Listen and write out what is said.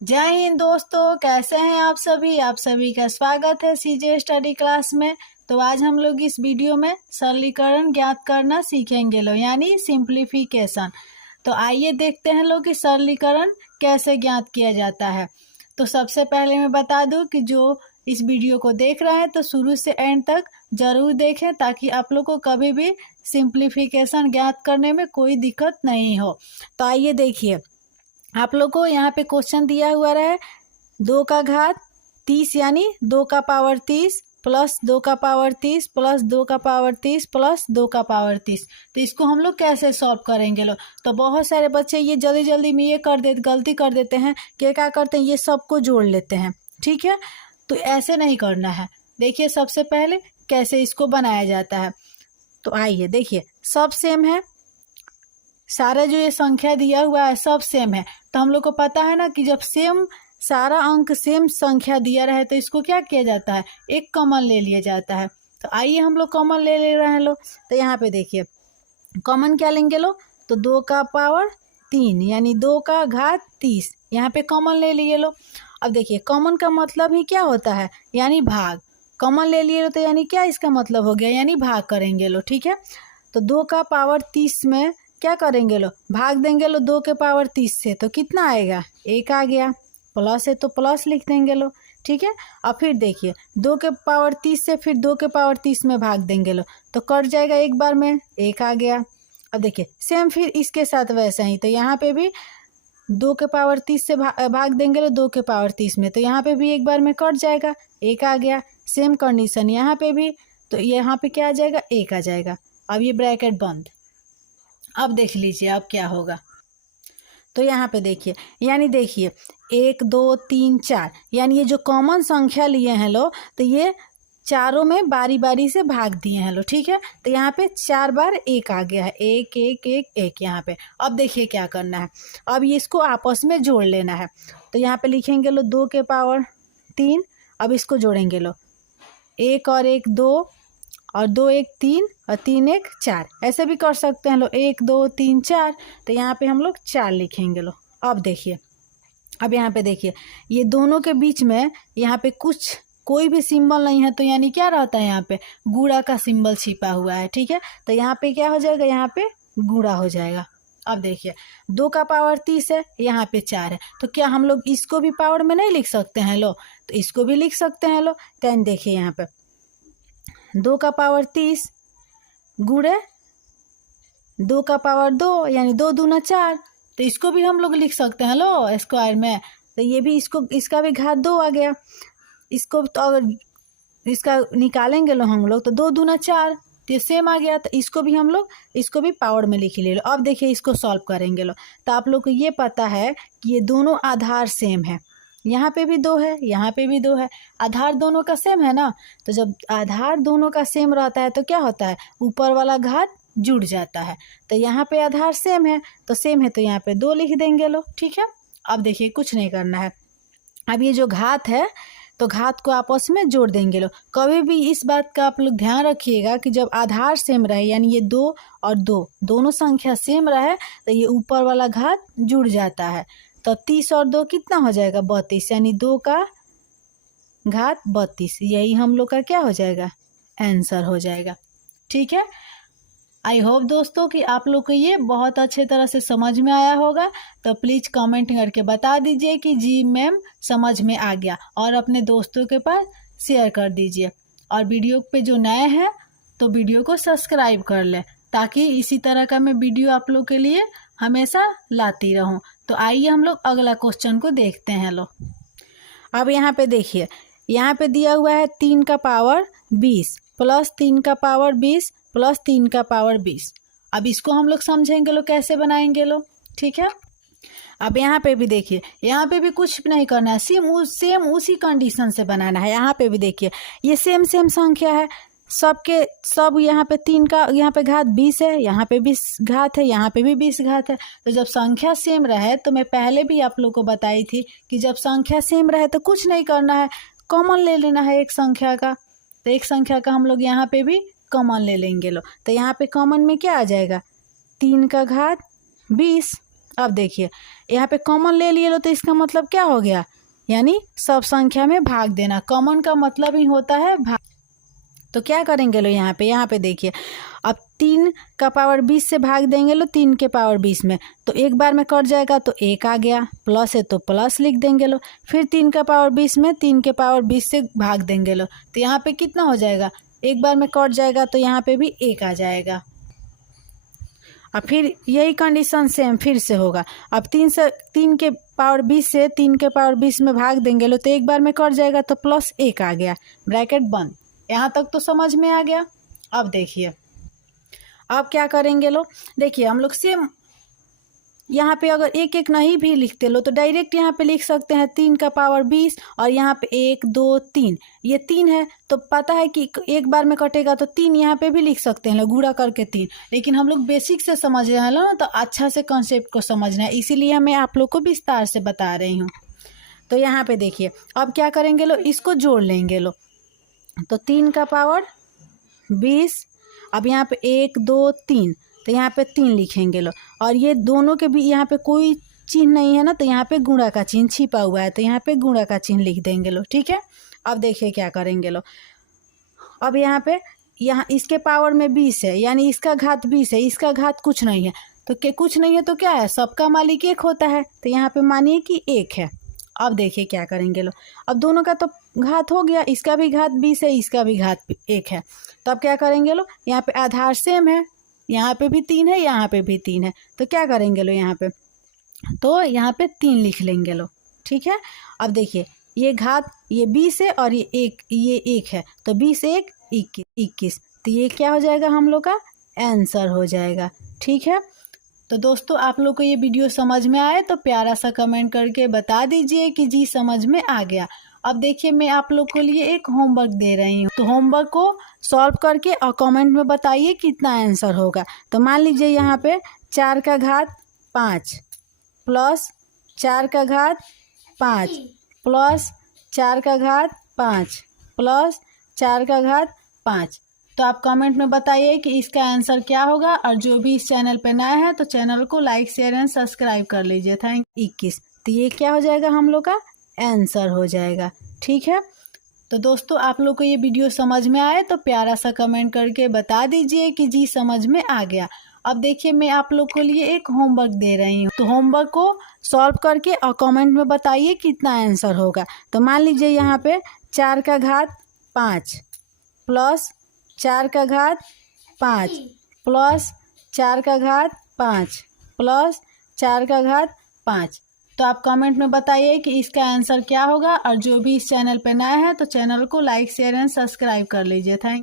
जय हिंद दोस्तों, कैसे हैं आप सभी का स्वागत है सीजे स्टडी क्लास में। तो आज हम लोग इस वीडियो में सरलीकरण ज्ञात करना सीखेंगे यानी सिंप्लीफिकेशन। तो आइए देखते हैं कि सरलीकरण कैसे ज्ञात किया जाता है। तो सबसे पहले मैं बता दूं कि जो इस वीडियो को देख रहे हैं तो शुरू से एंड तक जरूर देखें ताकि आप लोग को कभी भी सिंप्लीफिकेशन ज्ञात करने में कोई दिक्कत नहीं हो। तो आइए देखिए, आप लोग को यहाँ पे क्वेश्चन दिया हुआ है 2 का घात 30 यानी 2 का पावर 30 प्लस 2 का पावर 30 प्लस 2 का पावर 30 प्लस 2 का पावर 30। तो इसको हम लोग कैसे सॉल्व करेंगे तो बहुत सारे बच्चे ये जल्दी जल्दी में ये गलती कर देते हैं कि क्या करते हैं, ये सबको जोड़ लेते हैं। ठीक है, तो ऐसे नहीं करना है। देखिए सबसे पहले कैसे इसको बनाया जाता है। तो आइए देखिए, सब सेम है, सारा जो ये संख्या दिया हुआ है सब सेम है। तो हम लोग को पता है ना कि जब सेम सारा अंक सेम संख्या दिया रहे तो इसको क्या किया जाता है, एक कॉमन ले लिया जाता है। तो आइए हम लोग कॉमन ले रहे हैं तो यहाँ पे देखिए कॉमन क्या लेंगे तो 2 का पावर 3 यानी 2 का घात 30 यहाँ पे कॉमन ले लिए अब देखिए कॉमन का मतलब ही क्या होता है, यानी भाग। कॉमन ले लिए तो यानी क्या इसका मतलब हो गया, यानी भाग करेंगे ठीक है। तो 2 का पावर 30 में क्या करेंगे भाग देंगे 2 के पावर 30 से, तो कितना आएगा, 1 आ गया। प्लस है तो प्लस लिख देंगे ठीक है। अब फिर देखिए 2 के पावर 30 से फिर 2 के पावर 30 में भाग देंगे तो कट जाएगा एक बार में, 1 आ गया। अब देखिए सेम फिर इसके साथ वैसा ही, तो यहाँ पे भी 2 के पावर 30 से भाग देंगे 2 के पावर 30 में, तो यहाँ पे भी एक बार में कट जाएगा, 1 आ गया। सेम कंडीशन यहाँ पे भी, तो यहाँ पे क्या आ जाएगा, 1 आ जाएगा। अब ये ब्रैकेट बंद। अब देख लीजिए अब क्या होगा। तो यहाँ पे देखिए, यानी देखिए 1 2 3 4 यानी ये जो कॉमन संख्या लिए हैं तो ये चारों में बारी बारी से भाग दिए हैं ठीक है। तो यहाँ पे 4 बार 1 आ गया है, 1 1 1 1 यहाँ पे। अब देखिए क्या करना है, अब ये इसको आपस में जोड़ लेना है। तो यहाँ पे लिखेंगे 2 के पावर 3, अब इसको जोड़ेंगे 1 और 1 2 और 2 1 3 और 3 1 4, ऐसे भी कर सकते हैं 1 2 3 4। तो यहाँ पे हम लोग 4 लिखेंगे अब देखिए, अब यहाँ पे देखिए ये दोनों के बीच में यहाँ पे कोई भी सिंबल नहीं है, तो यानी क्या रहता है, यहाँ पे गुणा का सिंबल छिपा हुआ है। ठीक है, तो यहाँ पे क्या हो जाएगा, यहाँ पे गुणा हो जाएगा। अब देखिए 2 का पावर 30 है, यहाँ पे 4 है, तो क्या हम लोग इसको भी पावर में नहीं लिख सकते हैं तो इसको भी लिख सकते हैं तो देखिए यहाँ पे 2 का पावर 30 गुणे 2 का पावर 2 यानी 2 दूना 4, तो इसको भी हम लोग लिख सकते हैं स्क्वायर में। तो ये भी इसका भी घात 2 आ गया। इसको तो अगर इसका निकालेंगे हम लोग तो 2 दूना 4, तो ये सेम आ गया। तो इसको भी हम लोग इसको भी पावर में लिख ले लो। अब देखिए इसको सॉल्व करेंगे तो आप लोग को ये पता है कि ये दोनों आधार सेम है, यहाँ पे भी 2 है, यहाँ पे भी 2 है, आधार दोनों का सेम है ना। तो जब आधार दोनों का सेम रहता है तो क्या होता है, ऊपर वाला घात जुड़ जाता है। तो यहाँ पे आधार सेम है तो सेम है, तो यहाँ पे 2 लिख देंगे ठीक है। अब देखिए कुछ नहीं करना है, अब ये जो घात है तो घात को आपस में जोड़ देंगे कभी भी इस बात का आप लोग ध्यान रखिएगा कि जब आधार सेम रहे, यानी ये 2 और 2 दोनों संख्या सेम रहे, तो ये ऊपर वाला घात जुड़ जाता है। तो 30 और 2 कितना हो जाएगा, 32, यानी 2 का घात 32, यही हम लोग का क्या हो जाएगा, आंसर हो जाएगा। ठीक है, आई होप दोस्तों कि आप लोग को ये बहुत अच्छे तरह से समझ में आया होगा। तो प्लीज़ कमेंट करके बता दीजिए कि जी मैम समझ में आ गया, और अपने दोस्तों के पास शेयर कर दीजिए। और वीडियो पे जो नए हैं तो वीडियो को सब्सक्राइब कर लें, ताकि इसी तरह का मैं वीडियो आप लोग के लिए हमेशा लाती रहूं। तो आइए हम लोग अगला क्वेश्चन को देखते हैं अब यहाँ पे देखिए, यहाँ पे दिया हुआ है 3 का पावर 20 प्लस 3 का पावर 20 प्लस 3 का पावर 20। अब इसको हम लोग समझेंगे कैसे बनाएंगे ठीक है। अब यहाँ पे भी देखिए, यहाँ पे भी कुछ नहीं करना है, सेम उसी कंडीशन से बनाना है। यहाँ पे भी देखिए ये सेम संख्या है, सब यहाँ पे 3 का यहाँ पे घात 20 है, यहाँ पे 20 घात है, यहाँ पे भी 20 घात है। तो जब संख्या सेम रहे, तो मैं पहले भी आप लोग को बताई थी कि जब संख्या सेम रहे तो कुछ नहीं करना है, कॉमन ले लेना है एक संख्या का। तो एक संख्या का हम लोग यहाँ पे भी कॉमन ले लेंगे तो यहाँ पे कॉमन में क्या आ जाएगा, 3 का घात 20। अब देखिए यहाँ पे कॉमन ले लिए लो तो इसका मतलब क्या हो गया, यानी सब संख्या में भाग देना। कॉमन का मतलब ही होता है भाग। तो क्या करेंगे लो यहाँ पे देखिए, अब 3 का पावर 20 से भाग देंगे लो 3 के पावर 20 में, तो एक बार में कट जाएगा तो 1 आ गया, प्लस है तो प्लस लिख देंगे लो। फिर 3 का पावर 20 में 3 के पावर 20 से भाग देंगे लो, तो यहाँ पे कितना हो जाएगा, एक बार में कट जाएगा तो यहाँ पे भी 1 आ जाएगा। अब फिर यही कंडीशन सेम फिर से होगा। अब 3 के पावर 20 से 3 के पावर 20 में भाग देंगे लो, तो एक बार में कट जाएगा तो प्लस 1 आ गया, ब्रैकेट बंद। यहाँ तक तो समझ में आ गया। अब देखिए अब क्या करेंगे लो, देखिए हम लोग सेम यहाँ पे अगर एक एक नहीं भी लिखते लो तो डायरेक्ट यहाँ पे लिख सकते हैं 3 का पावर 20 और यहाँ पे 1 2 3, ये 3 है तो पता है कि एक बार में कटेगा तो 3 यहाँ पे भी लिख सकते हैं लो, गुणा करके 3। लेकिन हम लोग बेसिक से समझ रहे हैं लो ना, तो अच्छा से कॉन्सेप्ट को समझना है, इसीलिए मैं आप लोग को विस्तार से बता रही हूँ। तो यहाँ पे देखिए अब क्या करेंगे लो, इसको जोड़ लेंगे लो, तो 3 का पावर 20, अब यहाँ पे 1 2 3, तो यहाँ पे 3 लिखेंगे लो, और ये दोनों के भी यहाँ पे कोई चिन्ह नहीं है ना, तो यहाँ पे गुणा का चिन्ह छिपा हुआ है, तो यहाँ पे गुणा का चिन्ह लिख देंगे लो, ठीक है। अब देखिए क्या करेंगे लो, अब यहाँ इसके पावर में 20 है, यानी इसका घात 20 है, इसका घात कुछ नहीं है, तो कुछ नहीं है तो क्या है, सबका मालिक 1 होता है, तो यहाँ पे मानिए कि 1 है। अब देखिए क्या करेंगे लो, अब दोनों का तो घात हो गया, इसका भी घात 20 है, इसका भी घात 1 है, तो अब क्या करेंगे लो, यहाँ पे आधार सेम है, यहाँ पे भी 3 है, यहाँ पे भी 3 है, तो क्या करेंगे लो यहाँ पे 3 लिख लेंगे लो, ठीक है। अब देखिए ये घात ये 20 है और ये 1 है, तो 20 1 21, तो ये क्या हो जाएगा, हम लोग का आंसर हो जाएगा, ठीक है। तो दोस्तों आप लोग को ये वीडियो समझ में आए तो प्यारा सा कमेंट करके बता दीजिए कि जी समझ में आ गया। अब देखिए मैं आप लोग के लिए एक होमवर्क दे रही हूँ, तो होमवर्क को सॉल्व करके और कमेंट में बताइए कितना आंसर होगा। तो मान लीजिए यहाँ पे 4 का घात 5 प्लस 4 का घात 5 प्लस 4 का घात 5 प्लस 4 का घात 5, तो आप कमेंट में बताइए कि इसका आंसर क्या होगा। और जो भी इस चैनल पे नया है तो चैनल को लाइक शेयर एंड सब्सक्राइब कर लीजिए। 21, तो ये क्या हो जाएगा, हम लोग का आंसर हो जाएगा, ठीक है। तो दोस्तों आप लोग को ये वीडियो समझ में आए तो प्यारा सा कमेंट करके बता दीजिए कि जी समझ में आ गया। अब देखिए मैं आप लोग के लिए एक होमवर्क दे रही हूँ, तो होमवर्क को सॉल्व करके और कमेंट में बताइए कितना आंसर होगा। तो मान लीजिए यहाँ पे 4 का घात 5 प्लस 4 का घात 5 प्लस 4 का घात 5 प्लस 4 का घात 5, तो आप कमेंट में बताइए कि इसका आंसर क्या होगा। और जो भी इस चैनल पे नया है तो चैनल को लाइक शेयर एंड सब्सक्राइब कर लीजिए।